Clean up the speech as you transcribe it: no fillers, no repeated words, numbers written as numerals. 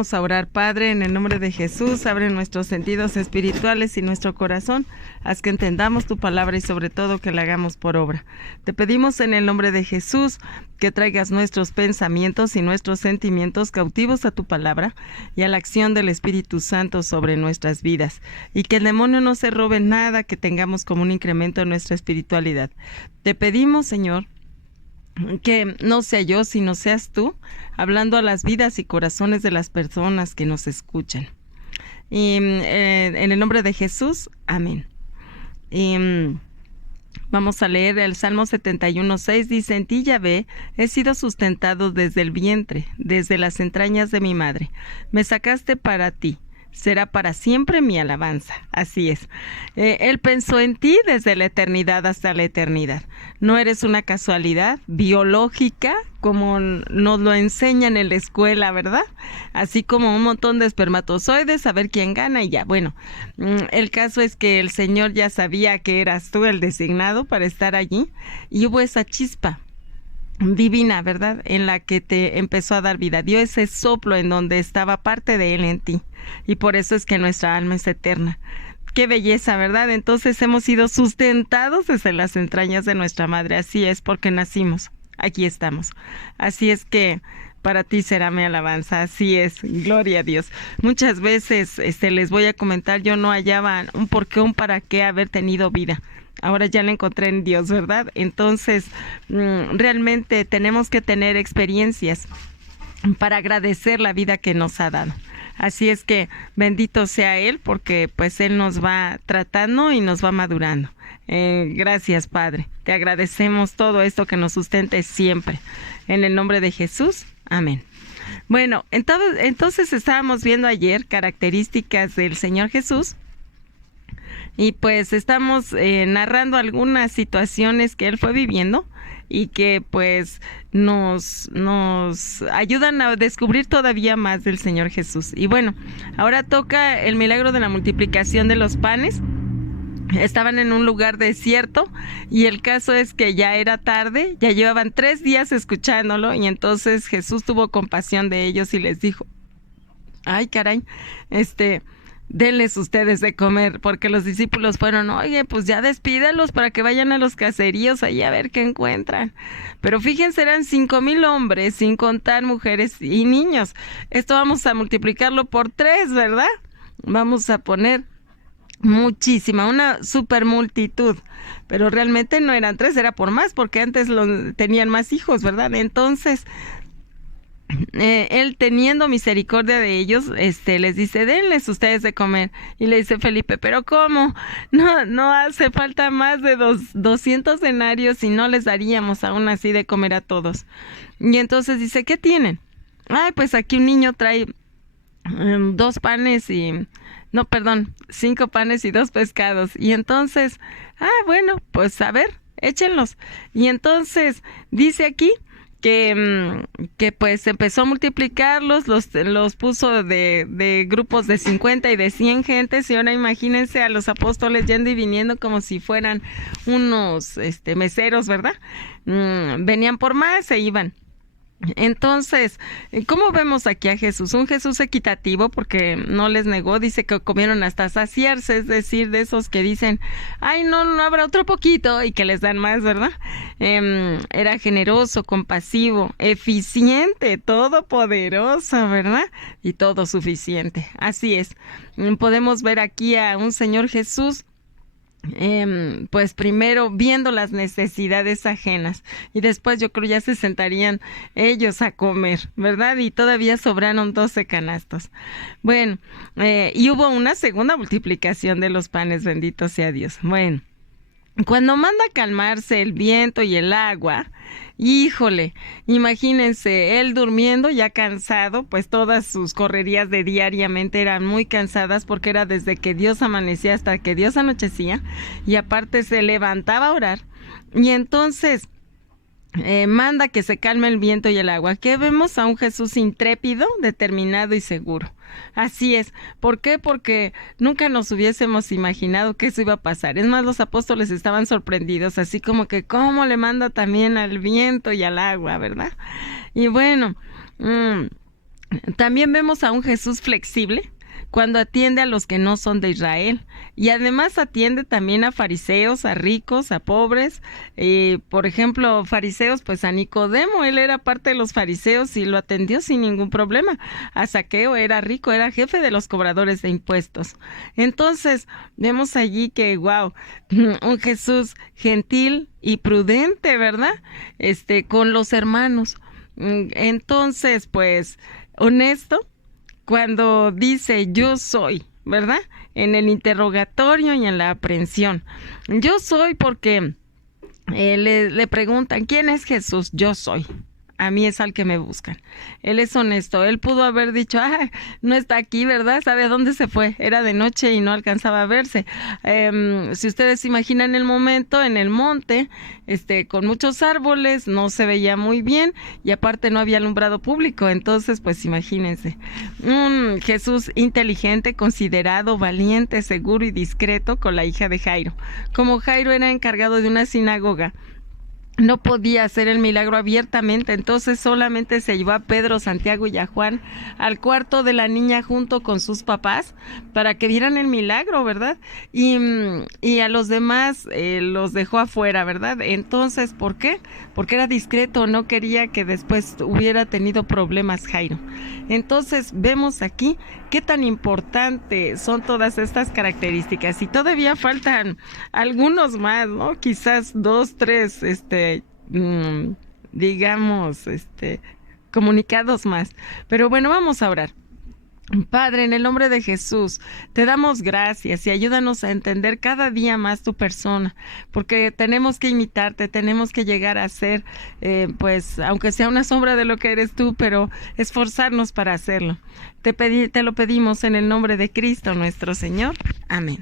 Vamos a orar. Padre, en el nombre de Jesús, abre nuestros sentidos espirituales y nuestro corazón, haz que entendamos tu palabra y sobre todo que la hagamos por obra. Te pedimos en el nombre de Jesús que traigas nuestros pensamientos y nuestros sentimientos cautivos a tu palabra y a la acción del Espíritu Santo sobre nuestras vidas, y que el demonio no se robe nada que tengamos como un incremento en nuestra espiritualidad. Te pedimos, Señor, que no sea yo, sino seas tú, hablando a las vidas y corazones de las personas que nos escuchan. Y en el nombre de Jesús, amén. Y vamos a leer el Salmo 71:6, dice: en ti, Yahvé, he sido sustentado desde el vientre, desde las entrañas de mi madre. Me sacaste para ti. Será para siempre mi alabanza. Así es. Él pensó en ti desde la eternidad hasta la eternidad. No eres una casualidad biológica como nos lo enseñan en la escuela, ¿verdad? Así como un montón de espermatozoides, a ver quién gana y ya. Bueno, el caso es que el Señor ya sabía que eras tú el designado para estar allí, y hubo esa chispa divina, ¿verdad?, en la que te empezó a dar vida. Dio ese soplo en donde estaba parte de Él en ti, y por eso es que nuestra alma es eterna. Qué belleza, ¿verdad? Entonces hemos sido sustentados desde las entrañas de nuestra madre. Así es, porque nacimos, aquí estamos. Así es que para ti será mi alabanza. Así es, gloria a Dios. Muchas veces les voy a comentar, yo no hallaba un por qué, un para qué haber tenido vida. Ahora ya la encontré en Dios, ¿verdad? Entonces, realmente tenemos que tener experiencias para agradecer la vida que nos ha dado. Así es que bendito sea Él, porque pues Él nos va tratando y nos va madurando. Gracias, Padre. Te agradecemos todo esto que nos sustente siempre. En el nombre de Jesús, amén. Bueno, entonces estábamos viendo ayer características del Señor Jesús. Y pues estamos narrando algunas situaciones que Él fue viviendo y que pues nos ayudan a descubrir todavía más del Señor Jesús. Y bueno, ahora toca el milagro de la multiplicación de los panes. Estaban en un lugar desierto y el caso es que ya era tarde, ya llevaban 3 días escuchándolo, y entonces Jesús tuvo compasión de ellos y les dijo: ay, caray, denles ustedes de comer, porque los discípulos fueron: oye, pues ya despídalos para que vayan a los caseríos ahí a ver qué encuentran. Pero fíjense, eran 5,000 hombres, sin contar mujeres y niños. Esto vamos a multiplicarlo por 3, ¿verdad? Vamos a poner muchísima, una super multitud. Pero realmente no eran 3, era por más, porque antes tenían más hijos, ¿verdad? Entonces Él, teniendo misericordia de ellos, les dice: denles ustedes de comer. Y le dice Felipe: pero ¿cómo? No hace falta más de 200 denarios y no les daríamos aún así de comer a todos. Y entonces dice: ¿qué tienen? Ay, pues aquí un niño trae 5 panes y 2 pescados. Y entonces, bueno, pues a ver, échenlos. Y entonces dice aquí que pues empezó a multiplicarlos, los puso de grupos de 50 y de 100 gentes, y ahora imagínense a los apóstoles yendo y viniendo como si fueran unos meseros, ¿verdad? Venían por más, se iban. Entonces, ¿cómo vemos aquí a Jesús? Un Jesús equitativo, porque no les negó, dice que comieron hasta saciarse, es decir, de esos que dicen: ay, no habrá otro poquito, y que les dan más, ¿verdad? Era generoso, compasivo, eficiente, todopoderoso, ¿verdad? Y todo suficiente. Así es. Podemos ver aquí a un Señor Jesús, pues primero viendo las necesidades ajenas, y después yo creo ya se sentarían ellos a comer, ¿verdad? Y todavía sobraron 12 canastos. Bueno, y hubo una segunda multiplicación de los panes, bendito sea Dios. Bueno, cuando manda calmarse el viento y el agua, híjole, imagínense, él durmiendo ya cansado, pues todas sus correrías de diariamente eran muy cansadas, porque era desde que Dios amanecía hasta que Dios anochecía, y aparte se levantaba a orar, y entonces manda que se calme el viento y el agua. ¿Qué vemos? A un Jesús intrépido, determinado y seguro. Así es. ¿Por qué? Porque nunca nos hubiésemos imaginado que eso iba a pasar. Es más, los apóstoles estaban sorprendidos, así como que ¿cómo le manda también al viento y al agua, verdad? Y bueno, También vemos a un Jesús flexible cuando atiende a los que no son de Israel, y además atiende también a fariseos, a ricos, a pobres. Por ejemplo, fariseos, pues a Nicodemo, él era parte de los fariseos y lo atendió sin ningún problema. A Zaqueo, era rico, era jefe de los cobradores de impuestos. Entonces vemos allí que, wow, un Jesús gentil y prudente, ¿verdad? Con los hermanos. Entonces, pues, honesto, cuando dice yo soy, ¿verdad? En el interrogatorio y en la aprehensión. Yo soy porque le preguntan, ¿quién es Jesús? Yo soy. A mí es al que me buscan. Él es honesto. Él pudo haber dicho, no está aquí, ¿verdad? ¿Sabe a dónde se fue? Era de noche y no alcanzaba a verse. Si ustedes se imaginan el momento, en el monte, con muchos árboles, no se veía muy bien y aparte no había alumbrado público. Entonces, pues imagínense. Un Jesús inteligente, considerado, valiente, seguro y discreto con la hija de Jairo. Como Jairo era encargado de una sinagoga, no podía hacer el milagro abiertamente, entonces solamente se llevó a Pedro, Santiago y a Juan al cuarto de la niña junto con sus papás para que vieran el milagro, ¿verdad? Y a los demás los dejó afuera, ¿verdad? Entonces, ¿por qué? Porque era discreto, no quería que después hubiera tenido problemas Jairo. Entonces vemos aquí qué tan importante son todas estas características, y todavía faltan algunos más, ¿no? Quizás 2, 3, digamos, comunicados más. Pero bueno, vamos a orar. Padre, en el nombre de Jesús, te damos gracias y ayúdanos a entender cada día más tu persona, porque tenemos que imitarte, tenemos que llegar a ser, pues, aunque sea una sombra de lo que eres tú, pero esforzarnos para hacerlo. Te lo pedimos en el nombre de Cristo nuestro Señor. Amén.